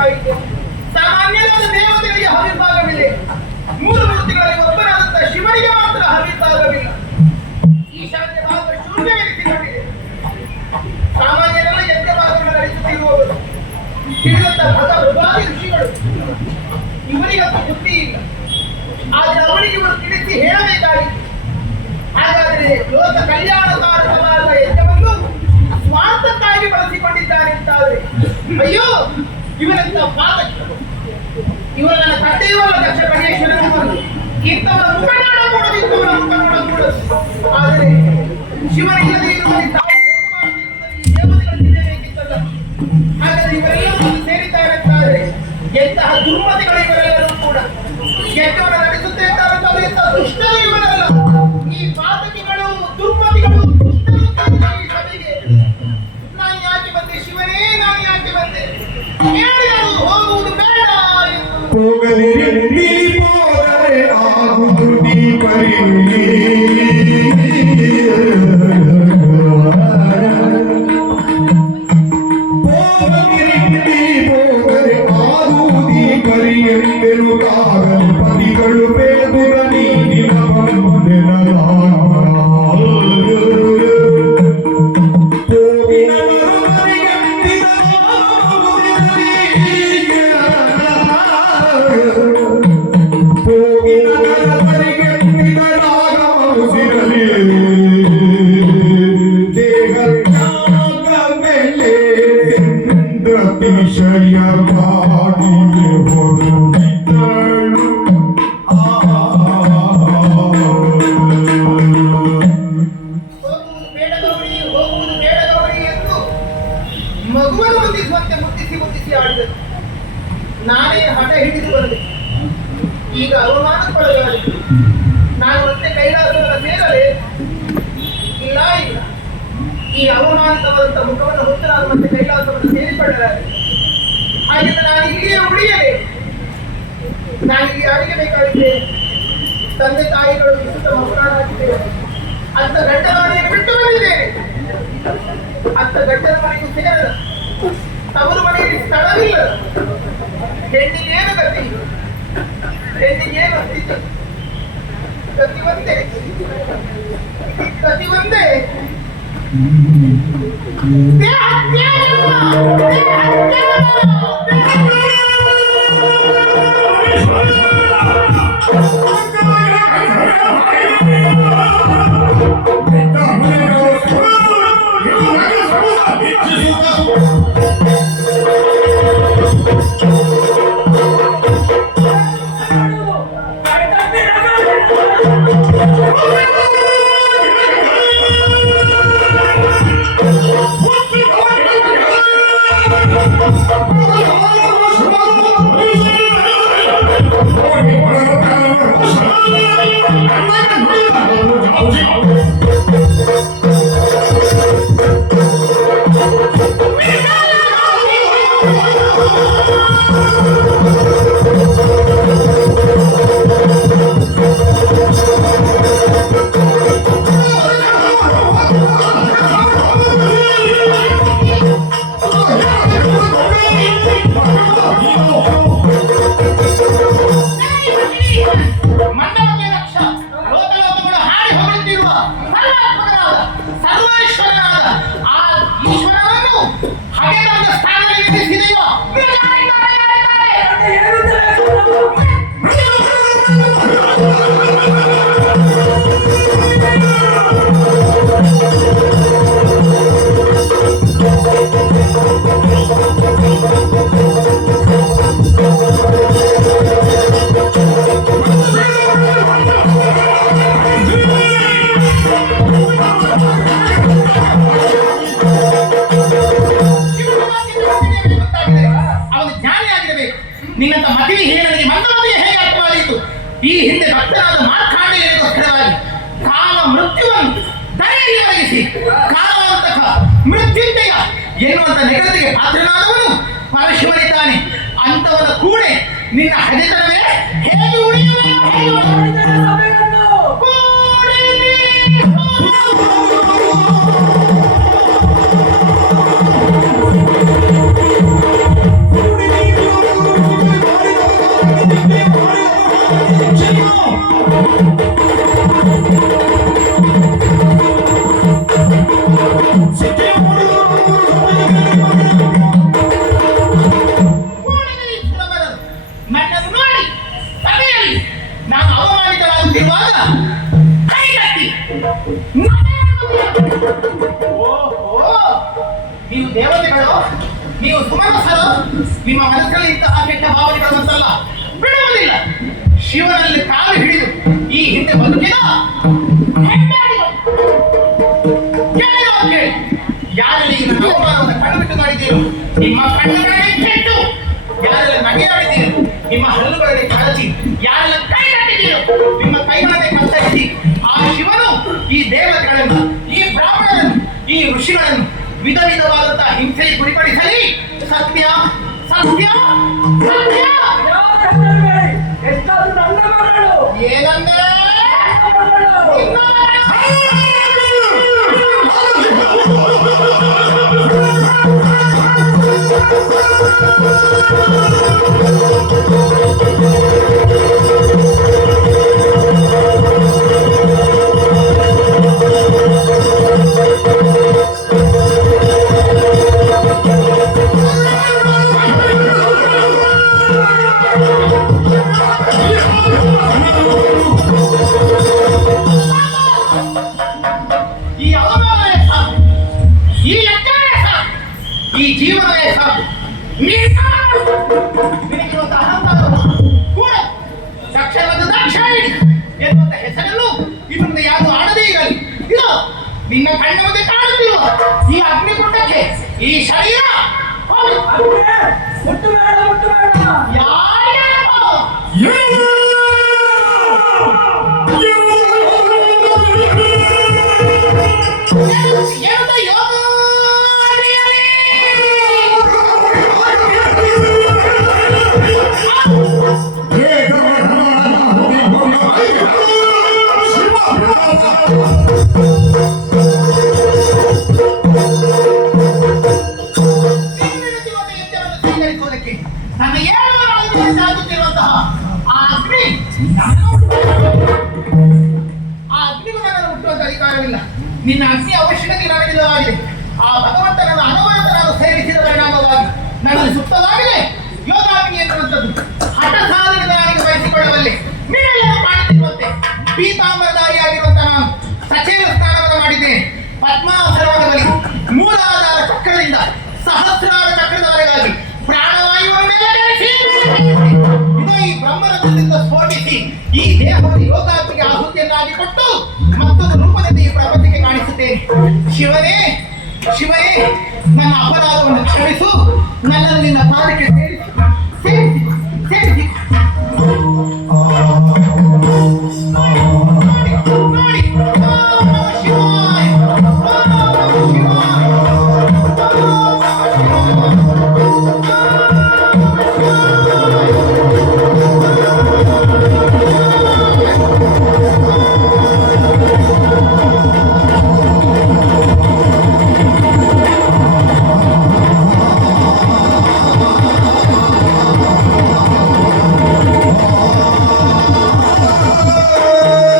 ಕಾಯಿದೆ. ಸಾಮಾನ್ಯವಾದ ದೇವತೆಗಳಿಗೆ ಹವಿರ್ಭಾಗವಿದೆ, ಮೂರು ಮೂರ್ತಿಗಳಲ್ಲಿ ಒಬ್ಬನಾದಂತಹ ಶಿವನಿಗೆ ಮಾತ್ರ ಹವಿರ್ಭಾಗವಿಲ್ಲ. ಈಶಾನ್ಯ ಭಾಗ ಶೂನ್ಯವೆನಿಸಿಕೊಂಡಿದೆ. ಸಾಮಾನ್ಯರೆಲ್ಲ ಯಜ್ಞ ಭಾಗವನ್ನು ನಡೆಸುತ್ತಿರುವವರು ತಿಳಿದಂತಹ ಭಗವಾದಿ ಋಷಿಗಳು, ಇವರಿಗಂತೂ ಬುದ್ಧಿ ಇಲ್ಲ. ಆದರೆ ಅವರಿಗೆ ಇವರು ತಿಳಿಸಿ ಹೇಳಬೇಕಾಗಿತ್ತು. ಹಾಗಾದರೆ ಲೋಕ ಕಲ್ಯಾಣಕಾರಕವಾದ ಯಜ್ಞವನ್ನು ಸ್ವಾರ್ಥಕ್ಕಾಗಿ ಬಳಸಿಕೊಂಡಿದ್ದಾರೆ ಅಂತಾದರೆ ಅಯ್ಯೋ ಇವರಂತ ಪಾತಕ. ಇವರು ನನ್ನ ತಂದೆಯವಲ್ಲ ದಕ್ಷ ಗಣೇಶ್ವರನವರು. ಇಂಥವರ ಮುಖ ನೋಡಕೂಡದು, ಇಂಥವರ ಮುಖ ನೋಡಕೂಡದು. ಆದರೆ ಶಿವನಿಲ್ಲದೆ ಇರುವುದರಿಂದ ದೇವತೆಗಳಿರಬೇಕಿತ್ತಲ್ಲ. ಹಾಗಾದರೆ ಇವರೆಲ್ಲರೂ ಸೇರಿದ್ದಾರೆ ಅಂತಾದರೆ ಎಂತಹ ದುರ್ಮತಿಗಳು ಇವರೆಲ್ಲರೂ ಕೂಡ. ಯಜ್ಞವನ್ನು ನಡೆಸುತ್ತಿದ್ದಾರೆ ಎಂತಹ ದುಷ್ಟರು ಇವರಲ್ಲ. ಈ ಪಾತಕಿಗಳು, ದುರ್ಮತಿಗಳು, ಸಭೆಗೆ ನಾನು ಯಾಕೆ ಬಂದೆ ಶಿವನೇ, ನಾನು ಯಾಕೆ ಬಂದೆ? ಹೇಳಿದರು ಹೋಗುವುದು ಬೇಡ ಮಗುವನ್ನು ಮುದ್ದಿಸುವಂತೆ ಮುದ್ದಿಸಿ ಆಡಿದರು. ನಾನೇ ಹಠ ಹಿಡಿದು ಬಂದೆ. ಈಗ ಅವಮಾನಕ್ಕೊಳಗಾಗಿದೆ. ನಾನು ಮತ್ತೆ ಕೈಲಾಸವನ್ನು ಸೇರಲೇ ಇಲ್ಲ. ಇಲ್ಲ, ಈ ಅವಮಾನಿತವಾದಂಥ ಮುಖವನ್ನು ಹೊತ್ತು ನಾನು ಮತ್ತೆ ಕೈಲಾಸವನ್ನು ಸೇರಿಕೊಳ್ಳಲಾರೆ. ಹಾಗೆಂದು ನಾನು ಇಲ್ಲಿಯೇ ಉಳಿಯಲೇ. ನಾನು ಇಲ್ಲಿ ಯಾರಿಗೆ ಬೇಕಾಗಿದ್ದೆ? ತಂದೆ ತಾಯಿಗಳು ವಿಸುತ್ತ ಮಕ್ಕಳಾಗಿದ್ದೇವೆ. ಅಂತ ಗಂಡನ ಮನೆಯನ್ನು ಬಿಟ್ಟು ಬಂದಿದ್ದೇನೆ. ಅಂತ ಗಂಡನ ಮನೆಗೂ ಸೇರದ, ತವರು ಮನೆಯಲ್ಲಿ ಸ್ಥಳವಿಲ್ಲ. ಹೆಣ್ಣಿಗೇನು ಗತಿ, ಹೆಣ್ಣಿಗೇನು ಸ್ಥಿತಿ? ಗತಿ ಒಂದೇ, ಗತಿ ಒಂದೇ. ನಿನ್ನಂತ ಮಗನಿಗೆ ಹೇಳಲಿಕ್ಕೆ ಮಂದಮತಿಗೆ ಹೇಗೆ ಅರ್ಥವಾಯಿತು? ಈ ಹಿಂದೆ ಭಕ್ತನಾದ ಮಾರ್ಕಾಂಡೇಯನಿಗೋಸ್ಕರವಾಗಿ ಕಾಲ ಮೃತ್ಯುವನ್ನು ದಯೆಯಲ್ಲಿ ಒದಗಿಸಿ ಕಾಲವಂತಕ ಮೃತ್ಯುಂಜಯ ಎನ್ನುವಂತ ನೆಗಡಿಗೆ ಪಾತ್ರನಾದವನು ಪರಶಿವನಿದ್ದಾನೆ. ಅಂತವನ ಕೂಡೆ ನಿನ್ನ ಹಗೆತನವೇ ಹೇಗೆ ಉಳಿಯುವ ನೀವು ದೇವತೆಗಳು, ನೀವು ಸುಮನಸ್ಸರು. ನಿಮ್ಮ ಮನಸ್ಸಲ್ಲಿ ಇಂತಹ ಕೆಟ್ಟ ಭಾವನೆಗಳು ಅಂತಲ್ಲ, ಬಿಡುವುದಿಲ್ಲ. ಶಿವನಲ್ಲಿ ಕಾಲು ಹಿಡಿದು ಈ ಹಿಂದೆ ಬದುಕಿದ ಕೇಳಿ, ಯಾರಲ್ಲಿ ಈಗ ಅವಮಾನವನ್ನು ಕಣ್ಣುಬಿಟ್ಟು ಮಾಡಿದ್ದೀರೋ ನಿಮ್ಮ ಕಣ್ಣುಗಳಲ್ಲಿ ಕೆಟ್ಟು, ಯಾರೆಲ್ಲ ನಗೆಯಾಡಿದ್ದೀರೋ ನಿಮ್ಮ ಹಲ್ಲುಗಳಲ್ಲಿ ಕಳಚಿ, ಯಾರೆಲ್ಲ ಕೈ ಕಟ್ಟಿದ್ದೀರೋ ನಿಮ್ಮ ಕೈಗಳನ್ನೇ ಕತ್ತರಿಸಿ, ಆ ಶಿವನು ಈ ದೇವತೆಗಳನ್ನು, ಈ ಬ್ರಾಹ್ಮಣರನ್ನು, ಈ ಋಷಿಗಳನ್ನು ವಿಧ ವಿಧವಾದಂತಹ ಹಿಂಸೆಗೆ ಗುರಿಪಡಿಸಲಿ. ಸತ್ಯ ಸತ್ಯ ಸತ್ಯ. ಏನಂದ್ರೆ ಈ ಅವಮಾನವೇ ಸಾಕು, ಈ ಲೆಕ್ಕವೇ ಸಾಕು, ಈ ಜೀವನವೇ ಸಾಕು. ನಿನಗಿರುವಂತ ಅಹಂಕಾರ ಕೂಡ ದಕ್ಷಿಣದ ದಾಕ್ಷಾಯಿಣಿ ಎನ್ನುವಂತ ಹೆಸರಲ್ಲೂ ಇದರಿಂದ ಯಾರು ಆಡದೇ ಇರಲಿ. ಇದು ನಿನ್ನ ಕಣ್ಣ ಮುಂದೆ ಕಾಣುತ್ತಿರುವ ಈ ಅಗ್ನಿಕುಂಡಕ್ಕೆ ಈ ಶರೀರ ನನ್ನ 7 ಸಾಗುತ್ತಿರುವಂತಹ ಆ ಅಗ್ನಿಗೂ ನನ್ನನ್ನು ಮುಟ್ಟುವಂತ ಅಧಿಕಾರವಿಲ್ಲ. ನಿನ್ನ ಅಗ್ನಿ ಅವಶ್ಯಕತೆ ನನಗಿಲ್ಲವಾಗಿದೆ. ಆ ಭಗವಂತನನ್ನು ಅನವರತ ನಾನು ಸೇವಿಸಿದ ಪರಿಣಾಮವಾಗಿ ನನ್ನಲ್ಲಿ ಸುಪ್ತವಾಗಿದೆ ಯೋಗಾಗ್ನಿ ಎನ್ನುವಂಥದ್ದು. ಹಠ ಸಾಧನೆಗೆ ನನಗೆ ಬಯಸಿಕೊಳ್ಳಬಲ್ಲೆ. ನೀವೆಲ್ಲರೂ ಕಾಣುತ್ತಿರುವಂತೆ ಪೀತಾಂಬರಧಾರಿಯಾಗಿರುವಂತಹ ನಾನು ಸಚೇಲ ಸ್ನಾನವನ್ನು ಮಾಡಿದ್ದೇನೆ. ಪದ್ಮಾಸನವಾದ ಬಳಿ ಮೂಲಾಧಾರ ಚಕ್ರದಿಂದ ಸಹಸ್ರಾರ ಚಕ್ರದವರೆಗಾಗಿ ಪ್ರಾಣವಾಯುವನ್ನು ಇದು ಈ ಬ್ರಹ್ಮರಥದಿಂದ ಸ್ಫೋಟಿಸಿ ಈ ದೇಹವನ್ನು ಯೋಗಾಗ್ನಿಗೆ ಆಹುತಿಯನ್ನಾಗಿ ಕೊಟ್ಟು ಮತ್ತೊಂದು ರೂಪದಲ್ಲಿ ಈ ಪ್ರಪಂಚಕ್ಕೆ ಕಾಣಿಸುತ್ತೇನೆ. ಶಿವನೇ ಶಿವನೇ, ನನ್ನ ಅಪರಾಧವನ್ನು ಕ್ಷಮಿಸು. ನನ್ನನ್ನು ನಿನ್ನ ಪಾದಕ್ಕೆ ಸೇರಿಸಿ ಸೇರಿಸಿ ಸೇರಿಸಿ